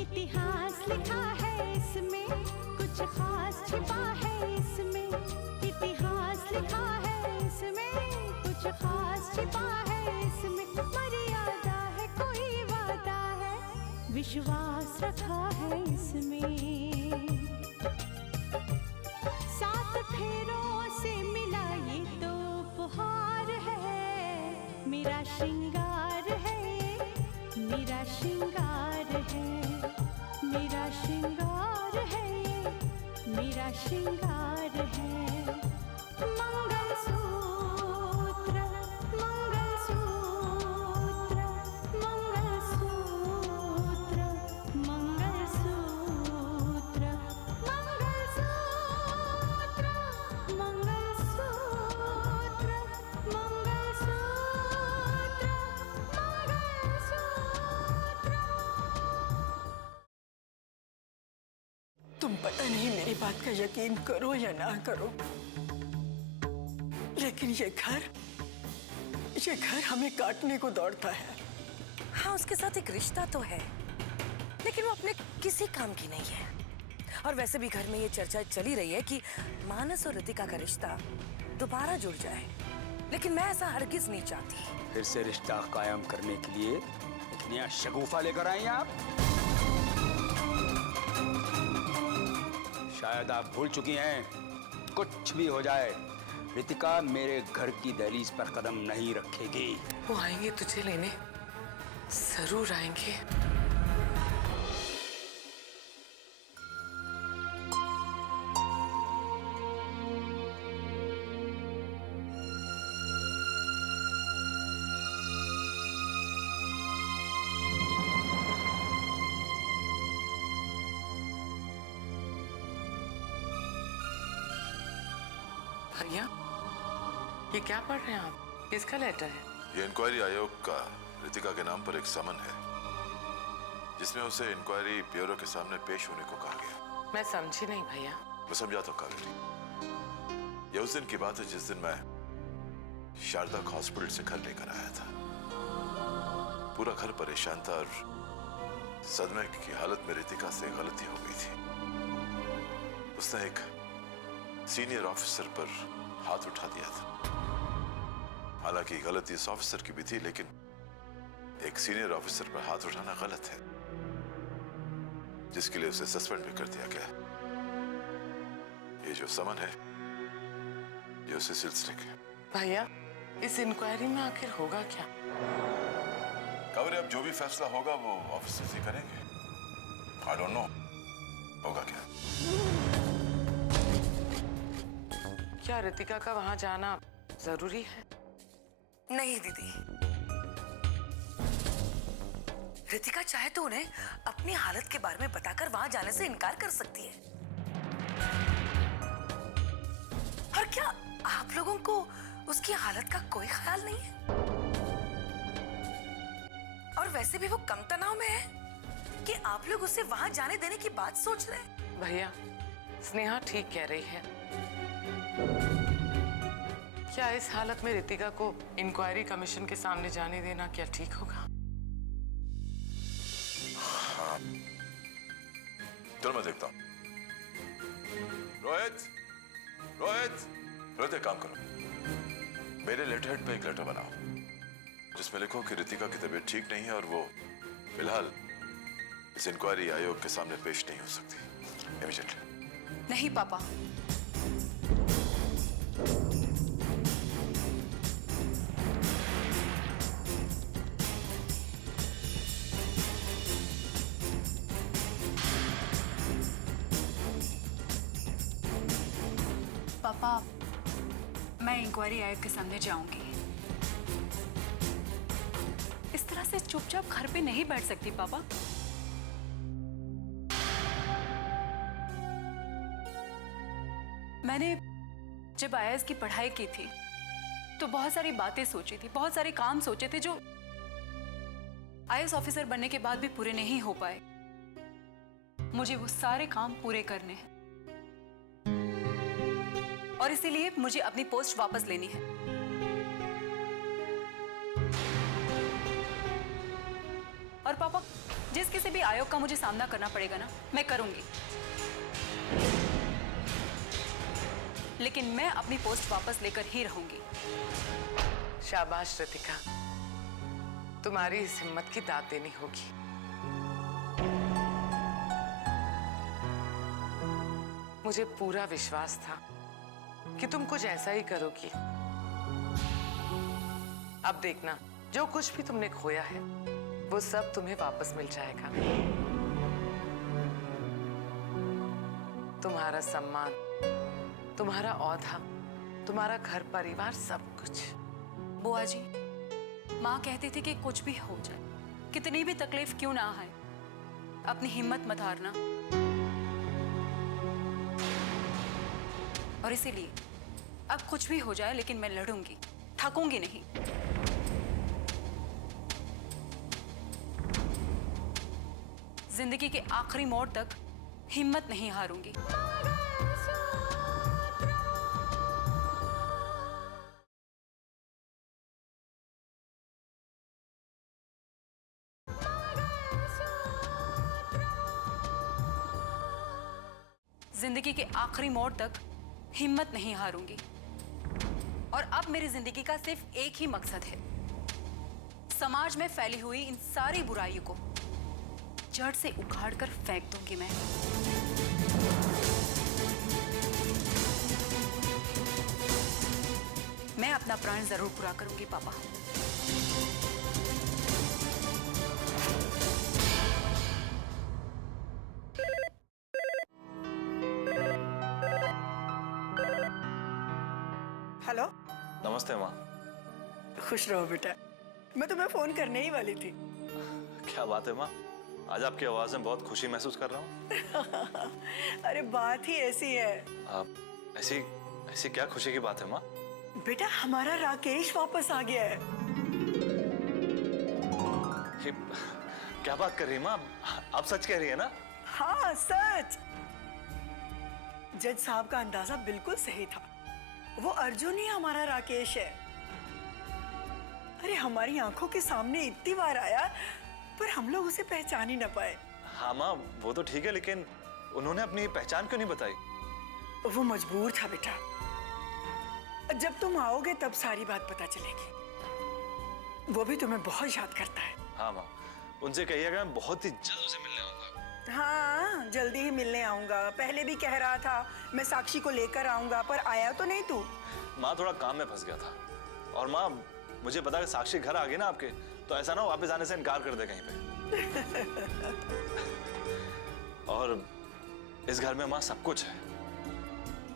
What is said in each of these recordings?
इतिहास लिखा है इसमें, कुछ खास छिपा है इसमें। इतिहास लिखा है इसमें, कुछ खास छिपा है इसमें। मर्यादा है, कोई वादा है, विश्वास रखा है इसमें। सात फेरों से मिला ये तो उपहार है, मेरा श्रृंगार है, मेरा श्रृंगार है, मेरा श्रृंगार है, मेरा श्रृंगार है। मंगलसूत्र, मंगलसूत्र, मंगलसूत्र, मंगलसूत्र, मंगलसूत्र, मंगलसूत्र, मंगलसूत्र। तुम पता नहीं मेरी बात का यकीन करो या ना करो, लेकिन ये घर हमें काटने को दौड़ता है। हाँ, उसके साथ एक रिश्ता तो है, लेकिन वो अपने किसी काम की नहीं है। और वैसे भी घर में ये चर्चा चली रही है कि मानस और रितिका का रिश्ता दोबारा जुड़ जाए, लेकिन मैं ऐसा हरगिज नहीं चाहती। फिर से रिश्ता कायम करने के लिए एक नया शगुफा लेकर आई आप। शायद आप भूल चुकी हैं, कुछ भी हो जाए रितिका मेरे घर की दहलीज पर कदम नहीं रखेगी। वो आएंगे तुझे लेने, जरूर आएंगे। भैया, ये क्या पढ़ रहे हैं आप? किसका लेटर है? ये इंक्वायरी आयोग का रितिका के नाम पर एक समन है, जिसमें उसे इंक्वायरी ब्यूरो के सामने पेश होने को कहा गया। मैं समझी नहीं भैया। मैं समझाता हूँ कावेरी। ये उस दिन की बात है जिस दिन मैं शारदा को हॉस्पिटल से घर लेकर आया था। पूरा घर परेशान था और सदमे की हालत में रितिका से गलती हो गई थी। उसने एक सीनियर ऑफिसर पर हाथ उठा दिया था। हालांकि गलती इस ऑफिसर की भी थी, लेकिन एक सीनियर ऑफिसर पर हाथ उठाना गलत है, जिसके लिए उसे सस्पेंड भी कर दिया गया। ये जो समन है, ये उसे सिलसिले के। भैया, इस इंक्वायरी में आखिर होगा क्या? कावेरी, अब जो भी फैसला होगा वो ऑफिसर से करेंगे। आई डोंट नो होगा क्या। क्या रितिका का वहां जाना जरूरी है? नहीं दीदी, रितिका चाहे तो उन्हें अपनी हालत के बारे में बताकर वहां जाने से इनकार कर सकती है। और क्या आप लोगों को उसकी हालत का कोई ख्याल नहीं है? और वैसे भी वो कम तनाव में है कि आप लोग उसे वहां जाने देने की बात सोच रहे हैं। भैया, स्नेहा ठीक कह रही है। क्या इस हालत में रितिका को इंक्वायरी कमीशन के सामने जाने देना क्या ठीक होगा? हाँ, चलो मैं देखता हूं। रोहित, रोहित, रोहित, एक काम करो, मेरे लेटरहेड पे एक लेटर बनाओ, जिसमें लिखो कि रितिका की तबीयत ठीक नहीं है और वो फिलहाल इस इंक्वायरी आयोग के सामने पेश नहीं हो सकती इमीडिएटली। नहीं पापा, पापा, मैं इंक्वायरी आयोग के सामने जाऊंगी। इस तरह से चुपचाप घर पे नहीं बैठ सकती पापा। मैंने जब आईएएस की पढ़ाई की थी तो बहुत सारी बातें सोची थी, बहुत सारे काम सोचे थे जो आईएएस ऑफिसर बनने के बाद भी पूरे नहीं हो पाए। मुझे वो सारे काम पूरे करने हैं और इसीलिए मुझे अपनी पोस्ट वापस लेनी है। और पापा, जिस किसी भी आयोग का मुझे सामना करना पड़ेगा ना, मैं करूंगी, लेकिन मैं अपनी पोस्ट वापस लेकर ही रहूंगी। शाबाश रितिका, तुम्हारी इस हिम्मत की दाद देनी होगी। मुझे पूरा विश्वास था कि तुम कुछ ऐसा ही करोगी। अब देखना, जो कुछ भी तुमने खोया है वो सब तुम्हें वापस मिल जाएगा। तुम्हारा सम्मान, तुम्हारा औहदा, तुम्हारा घर परिवार, सब कुछ। बुआ जी, माँ कहती थी कि कुछ भी हो जाए, कितनी भी तकलीफ क्यों ना आए, अपनी हिम्मत मत हारना। और इसीलिए अब कुछ भी हो जाए, लेकिन मैं लड़ूंगी, थकूंगी नहीं। जिंदगी के आखिरी मोड़ तक हिम्मत नहीं हारूंगी। जिंदगी के आखिरी मोड़ तक हिम्मत नहीं हारूंगी। और अब मेरी जिंदगी का सिर्फ एक ही मकसद है, समाज में फैली हुई इन सारी बुराइयों को जड़ से उखाड़ कर फेंक दूंगी मैं। मैं अपना प्रण जरूर पूरा करूंगी पापा। हेलो, नमस्ते माँ। खुश रहो बेटा, मैं तुम्हें फोन करने ही वाली थी। क्या बात है माँ, आज आपकी आवाज में बहुत खुशी महसूस कर रहा हूँ। अरे बात ही ऐसी है। ऐसी ऐसी क्या खुशी की बात है माँ? बेटा, हमारा राकेश वापस आ गया है। ये क्या बात कर रही है माँ? आप सच कह रही है ना? हाँ, सच। जज साहब का अंदाजा बिल्कुल सही था, वो अर्जुन ही हमारा राकेश है। अरे हमारी आंखों के सामने इतनी बार आया, पर हम लोग उसे पहचान ही न पाए। हाँ माँ, वो तो ठीक है, लेकिन उन्होंने अपनी पहचान क्यों नहीं बताई? वो मजबूर था बेटा। जब तुम आओगे तब सारी बात पता चलेगी। वो भी तुम्हें बहुत याद करता है। हाँ माँ, उनसे कहिएगा मैं बहुत ही जल्द उसे मिलने आऊंगा। हाँ, जल्दी ही मिलने आऊंगा। पहले भी कह रहा था मैं साक्षी को लेकर आऊंगा, पर आया तो नहीं तू। माँ, थोड़ा काम में फंस गया था। और माँ, मुझे पता है साक्षी घर आ गई ना आपके, तो ऐसा ना वापस आने से इनकार कर दे कहीं पे। और इस घर में माँ सब कुछ है,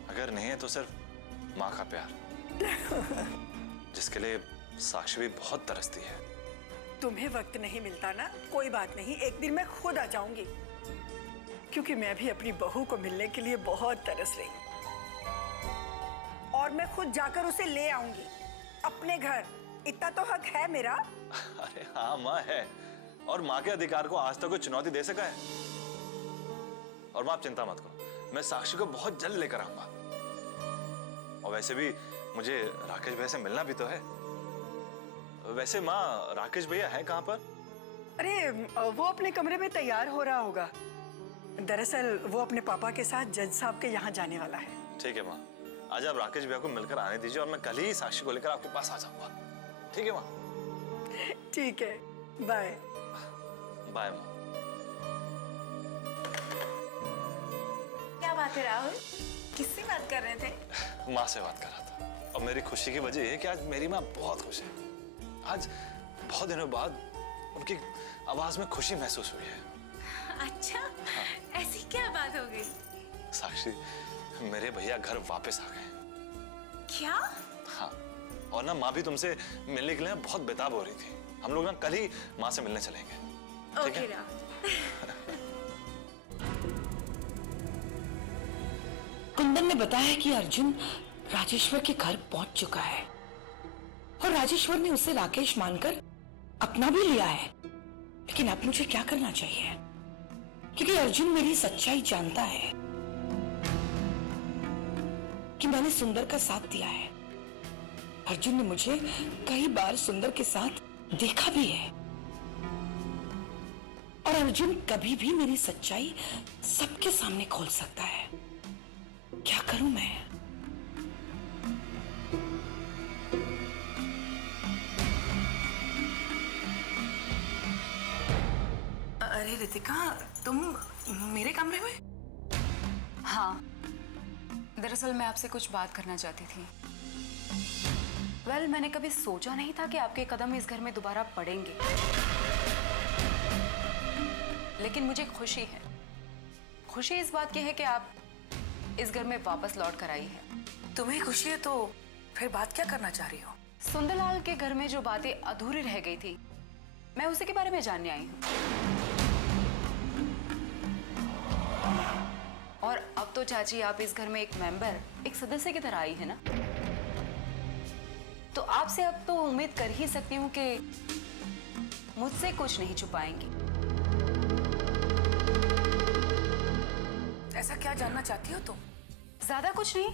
अगर नहीं है तो सिर्फ माँ का प्यार, जिसके लिए साक्षी भी बहुत तरसती है। तुम्हें वक्त नहीं मिलता ना, कोई बात नहीं, एक दिन मैं खुद आ जाऊंगी, क्योंकि मैं भी अपनी बहू को मिलने के लिए बहुत तरस रही हूँ। और मैं खुद जाकर उसे ले आऊंगी अपने घर। इतना तो हक है मेरा। अरे हाँ माँ, है। और माँ के अधिकार को आज तक कोई चुनौती दे सका है? और माँ, आप चिंता मत करो, मैं साक्षी को बहुत जल्द लेकर आऊंगा। और वैसे भी मुझे राकेश भैया से मिलना भी तो है। वैसे माँ, राकेश भैया है कहाँ पर? अरे वो अपने कमरे में तैयार हो रहा होगा। दरअसल वो अपने पापा के साथ जज साहब के यहाँ जाने वाला है। ठीक है माँ, आज आप राकेश भैया को मिलकर आने दीजिए और मैं कल ही साक्षी को लेकर आपके पास आ जाऊंगा। ठीक है माँ? ठीक है, बाय। बाय माँ। क्या बात है राहुल, किससे बात कर रहे थे? माँ से बात कर रहा था। और मेरी खुशी की वजह है कि आज मेरी माँ बहुत खुश है। आज बहुत दिनों बाद उनकी आवाज में खुशी महसूस हुई है। अच्छा, ऐसी क्या बात हो गई? साक्षी, मेरे भैया घर वापस आ गए। क्या? हाँ, और ना माँ भी तुमसे मिलने के लिए बहुत बेताब हो रही थी। हम लोग ना कल ही माँ से मिलने चलेंगे। ठीक है? कुंदन ने बताया कि अर्जुन राजेश्वर के घर पहुंच चुका है और राजेश्वर ने उसे राकेश मानकर अपना भी लिया है। लेकिन अब मुझे क्या करना चाहिए? क्योंकि अर्जुन मेरी सच्चाई जानता है कि मैंने सुंदर का साथ दिया है। अर्जुन ने मुझे कई बार सुंदर के साथ देखा भी है। और अर्जुन कभी भी मेरी सच्चाई सबके सामने खोल सकता है। क्या करूं मैं? अरे रितिका, तुम मेरे कमरे में? हाँ, दरअसल मैं आपसे कुछ बात करना चाहती थी। मैंने कभी सोचा नहीं था कि आपके कदम इस घर में दोबारा पड़ेंगे, लेकिन मुझे खुशी है। खुशी इस बात की है कि आप इस घर में वापस लौट कर आई है। तुम्हें खुशी है तो फिर बात क्या करना चाह रही हो? सुंदरलाल के घर में जो बातें अधूरी रह गई थी, मैं उसी के बारे में जानने आई हूँ। और अब तो चाची आप इस घर में एक मेंबर, एक सदस्य की तरह आई है ना, तो आपसे अब तो उम्मीद कर ही सकती हूँ कि मुझसे कुछ नहीं छुपाएंगी। ऐसा क्या जानना चाहती हो तुम? ज्यादा कुछ नहीं,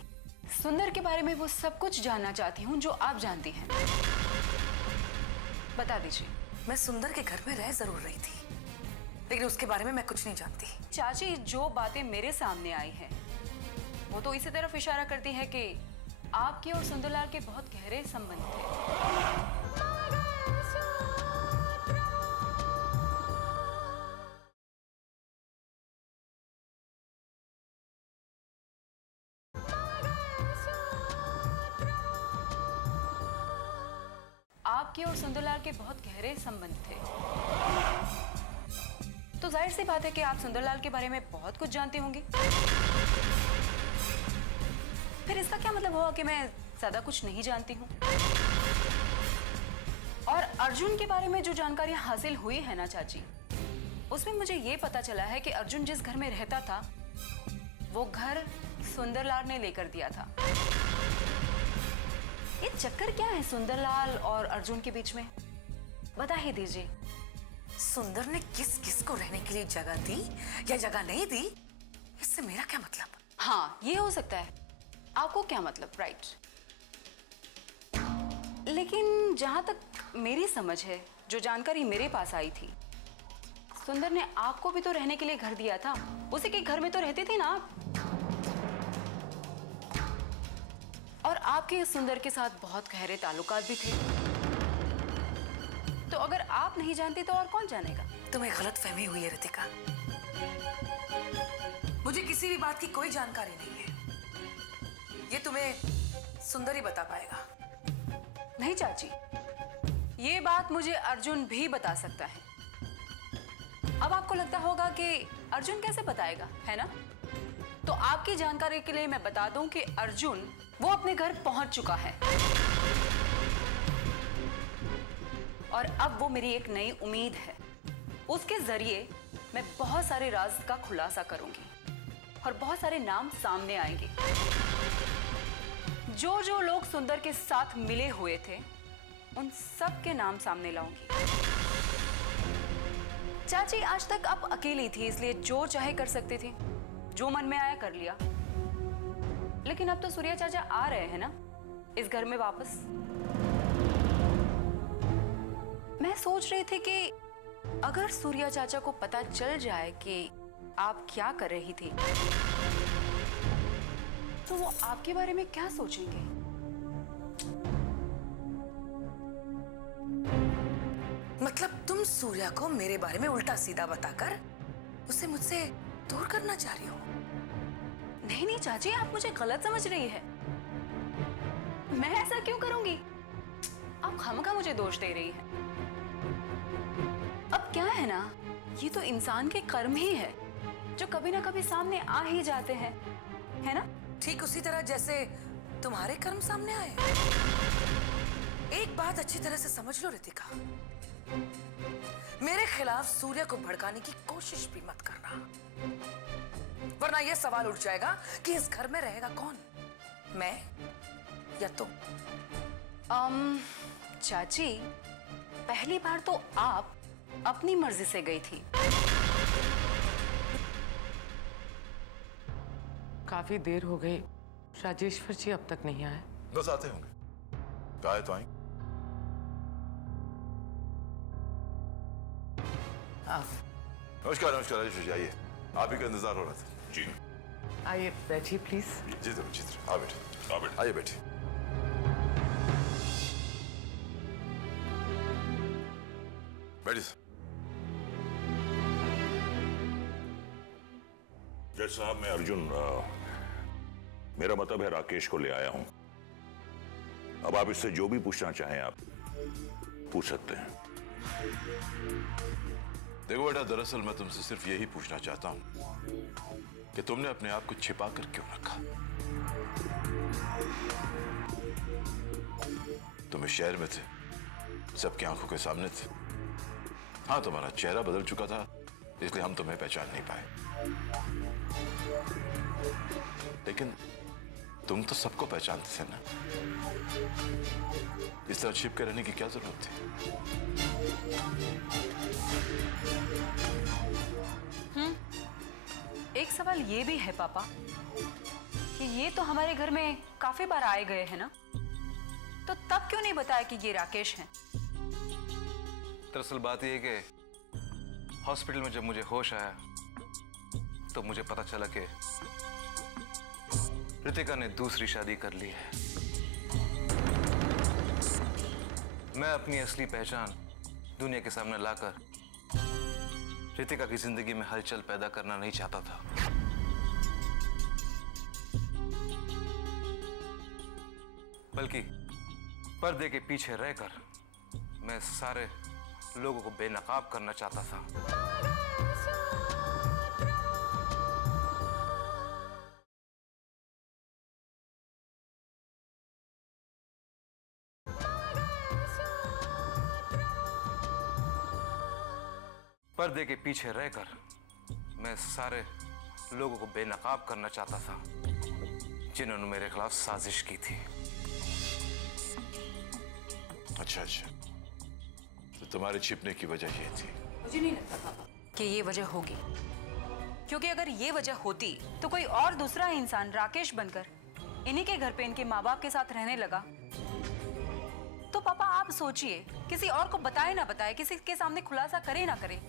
सुंदर के बारे में वो सब कुछ जानना चाहती हूँ जो आप जानती हैं। बता दीजिए। मैं सुंदर के घर में रह जरूर रही थी, लेकिन उसके बारे में मैं कुछ नहीं जानती। चाची, जो बातें मेरे सामने आई हैं, वो तो इसी तरफ इशारा करती है कि आपके और सुंदरलाल के बहुत गहरे संबंध थे। आपके और सुंदरलाल के बहुत गहरे संबंध थे, तो जाहिर सी बात है कि आप सुंदरलाल के बारे में बहुत कुछ जानती होंगी। फिर इसका क्या मतलब हुआ कि मैं ज्यादा कुछ नहीं जानती हूँ? और अर्जुन के बारे में जो जानकारी हासिल हुई है ना चाची, उसमें मुझे ये पता चला है कि अर्जुन जिस घर में रहता था, वो घर सुंदरलाल ने लेकर दिया था। ये चक्कर क्या है सुंदरलाल और अर्जुन के बीच में? बता ही दीजिए। सुंदर ने किस किस को रहने के लिए जगह दी या जगह नहीं दी, इससे मेरा क्या मतलब? हाँ, ये हो सकता है। आपको क्या मतलब? राइट। लेकिन जहां तक मेरी समझ है, जो जानकारी मेरे पास आई थी, सुंदर ने आपको भी तो रहने के लिए घर दिया था। उसी के घर में तो रहती थी ना आप। और आपके सुंदर के साथ बहुत गहरे ताल्लुकात भी थे। तो अगर आप नहीं जानती तो और कौन जानेगा? तुम्हें गलतफहमी हुई है रितिका। मुझे किसी भी बात की कोई जानकारी नहीं है। ये तुम्हें सुंदर ही बता पाएगा। नहीं चाची, ये बात मुझे अर्जुन भी बता सकता है। अब आपको लगता होगा कि अर्जुन कैसे बताएगा, है ना? तो आपकी जानकारी के लिए मैं बता दूं कि अर्जुन वो अपने घर पहुंच चुका है, और अब वो मेरी एक नई उम्मीद है। उसके जरिए मैं बहुत सारे राज का खुलासा करूंगी और बहुत सारे नाम सामने आएंगे। जो जो लोग सुंदर के साथ मिले हुए थे, उन सब के नाम सामने लाऊंगी। चाची, आज तक आप अकेली थी, इसलिए जो चाहे कर सकती थी, जो मन में आया कर लिया। लेकिन अब तो सूर्या चाचा आ रहे हैं ना इस घर में वापस। मैं सोच रही थी कि अगर सूर्या चाचा को पता चल जाए कि आप क्या कर रही थी, तो वो आपके बारे में क्या सोचेंगे? मतलब तुम सूर्या को मेरे बारे में उल्टा सीधा बताकर उसे मुझसे दूर करना चाह रही हो? नहीं नहीं चाची, आप मुझे गलत समझ रही है। मैं ऐसा क्यों करूंगी? आप खामखा मुझे दोष दे रही है। अब क्या है ना, ये तो इंसान के कर्म ही है जो कभी ना कभी सामने आ ही जाते हैं, है ना? ठीक उसी तरह जैसे तुम्हारे कर्म सामने आए। एक बात अच्छी तरह से समझ लो रितिका, मेरे खिलाफ सूर्य को भड़काने की कोशिश भी मत करना, वरना यह सवाल उठ जाएगा कि इस घर में रहेगा कौन, मैं या तुम? चाची, पहली बार तो आप अपनी मर्जी से गई थी। काफी देर हो गई, राजेश्वर जी अब तक नहीं आए। बस आते होंगे, कहा तो आई। नमस्कार नमस्कार राजेश जी, आइए, आप ही का इंतजार हो रहा था। जी आइए बैठिए प्लीज। जी जरूर जी जरूर, आ बैठे आइए बैठिए। बैठिए सर। जज साहब, मैं अर्जुन, मेरा मतलब है राकेश को ले आया हूं। अब आप इससे जो भी पूछना चाहें आप पूछ सकते हैं। देखो बेटा, दरअसल मैं तुमसे सिर्फ यही पूछना चाहता हूं कि तुमने अपने आप को छिपा कर क्यों रखा। तुम इस शहर में थे, सबकी आंखों के सामने थे। हाँ, तुम्हारा चेहरा बदल चुका था, इसलिए हम तुम्हें पहचान नहीं पाए, लेकिन तुम तो सबको पहचानते थे ना। इस तरह छिप के रहने की क्या जरूरत थी? एक सवाल ये भी है पापा कि ये तो हमारे घर में काफी बार आए गए हैं ना, तो तब क्यों नहीं बताया कि ये राकेश हैं? दरअसल बात यह है कि हॉस्पिटल में जब मुझे होश आया तो मुझे पता चला कि रितिका ने दूसरी शादी कर ली है। मैं अपनी असली पहचान दुनिया के सामने लाकर रितिका की जिंदगी में हलचल पैदा करना नहीं चाहता था। बल्कि पर्दे के पीछे रहकर मैं सारे लोगों को बेनकाब करना चाहता था। पर्दे के पीछे रहकर मैं सारे लोगों को बेनकाब करना चाहता था जिन्होंने मेरे खिलाफ साजिश की थी। अच्छा अच्छा, तो तुम्हारे छिपने की वजह ये थी? मुझे नहीं लगता पापा कि ये वजह होगी, क्योंकि अगर ये वजह होती तो कोई और दूसरा इंसान राकेश बनकर इन्हीं के घर पे इनके माँ बाप के साथ रहने लगा। तो पापा आप सोचिए, किसी और को बताए ना बताए, किसी के सामने खुलासा करे ना करे,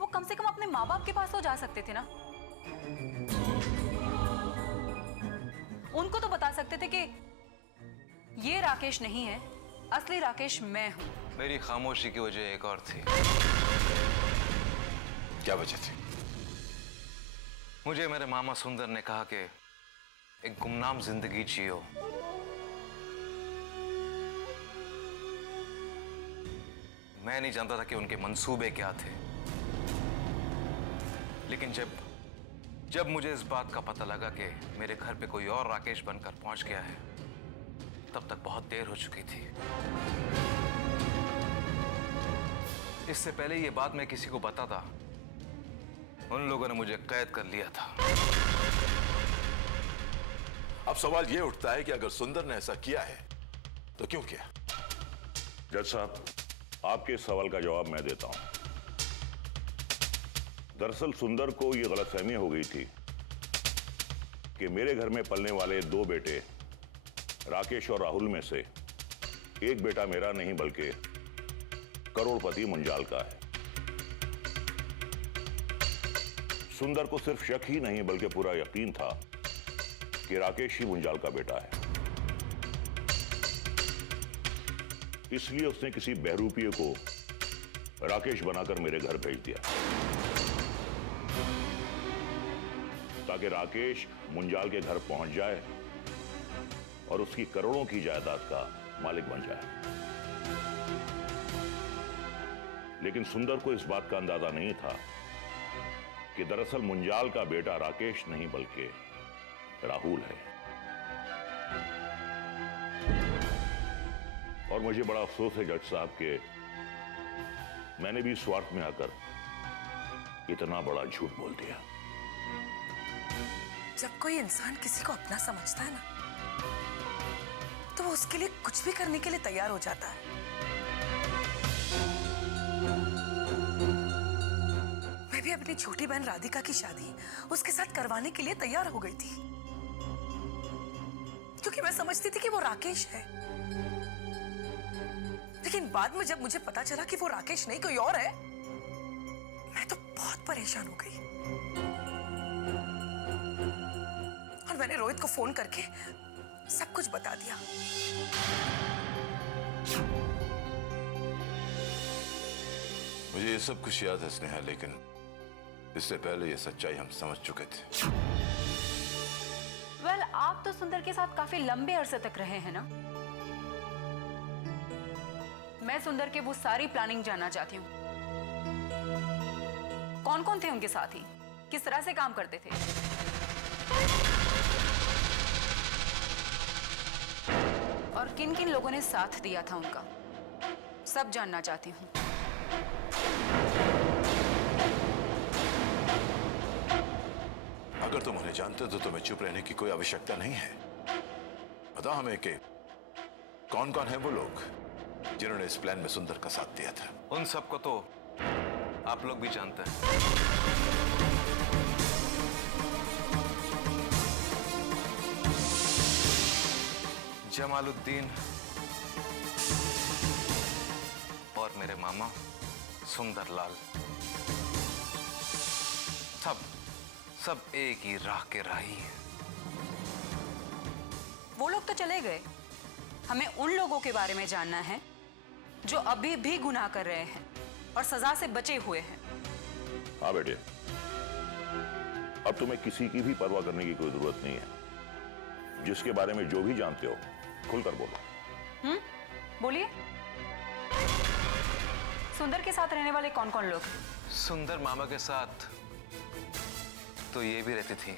वो कम से कम अपने माँ बाप के पास तो जा सकते थे ना। उनको तो बता सकते थे कि ये राकेश नहीं है, असली राकेश मैं हूं। मेरी खामोशी की वजह एक और थी। क्या वजह थी? मुझे मेरे मामा सुंदर ने कहा कि एक गुमनाम जिंदगी जियो। मैं नहीं जानता था कि उनके मंसूबे क्या थे, लेकिन जब मुझे इस बात का पता लगा कि मेरे घर पे कोई और राकेश बनकर पहुंच गया है, तब तक बहुत देर हो चुकी थी। इससे पहले ये बात मैं किसी को बताता, उन लोगों ने मुझे कैद कर लिया था। अब सवाल ये उठता है कि अगर सुंदर ने ऐसा किया है तो क्यों किया? जज साहब, आपके इस सवाल का जवाब मैं देता हूं। दरअसल सुंदर को यह गलतफहमी हो गई थी कि मेरे घर में पलने वाले दो बेटे राकेश और राहुल में से एक बेटा मेरा नहीं बल्कि करोड़पति मुंजाल का है। सुंदर को सिर्फ शक ही नहीं बल्कि पूरा यकीन था कि राकेश ही मुंजाल का बेटा है। इसलिए उसने किसी बहरूपिये को राकेश बनाकर मेरे घर भेज दिया ताकि राकेश मुंजाल के घर पहुंच जाए और उसकी करोड़ों की जायदाद का मालिक बन जाए। लेकिन सुंदर को इस बात का अंदाजा नहीं था कि दरअसल मुंजाल का बेटा राकेश नहीं बल्कि राहुल है। और मुझे बड़ा अफसोस है जज साहब कि मैंने भी स्वार्थ में आकर इतना बड़ा झूठ बोल दिया। जब कोई इंसान किसी को अपना समझता है ना, तो वो उसके लिए कुछ भी करने के लिए तैयार हो जाता है। मैं भी अपनी छोटी बहन राधिका की शादी उसके साथ करवाने के लिए तैयार हो गई थी, क्योंकि मैं समझती थी कि वो राकेश है। लेकिन बाद में जब मुझे पता चला कि वो राकेश नहीं कोई और है, मैं तो परेशान हो गई और मैंने रोहित को फोन करके सब कुछ बता दिया। मुझे ये सब कुछ याद है स्नेहा, लेकिन इससे पहले ये सच्चाई हम समझ चुके थे। वेल, आप तो सुंदर के साथ काफी लंबे अरसे तक रहे हैं ना। मैं सुंदर के वो सारी प्लानिंग जानना चाहती हूँ। कौन कौन थे उनके साथी, किस तरह से काम करते थे, और किन किन लोगों ने साथ दिया था उनका, सब जानना चाहती हूँ। अगर तुम उन्हें जानते हो तो तुम्हें चुप रहने की कोई आवश्यकता नहीं है। बताओ हमें कि कौन कौन है वो लोग जिन्होंने इस प्लान में सुंदर का साथ दिया था। उन सबको तो आप लोग भी जानते हैं। जमालुद्दीन और मेरे मामा सुंदरलाल, सब एक ही राह के राही हैं। वो लोग तो चले गए, हमें उन लोगों के बारे में जानना है जो अभी भी गुनाह कर रहे हैं और सजा से बचे हुए हैं। हाँ बेटे, अब तुम्हें किसी की भी परवाह करने की कोई जरूरत नहीं है। जिसके बारे में जो भी जानते हो खुलकर बोलो। बोलिए। सुंदर के साथ रहने वाले कौन कौन लोग? सुंदर मामा के साथ तो ये भी रहती थी।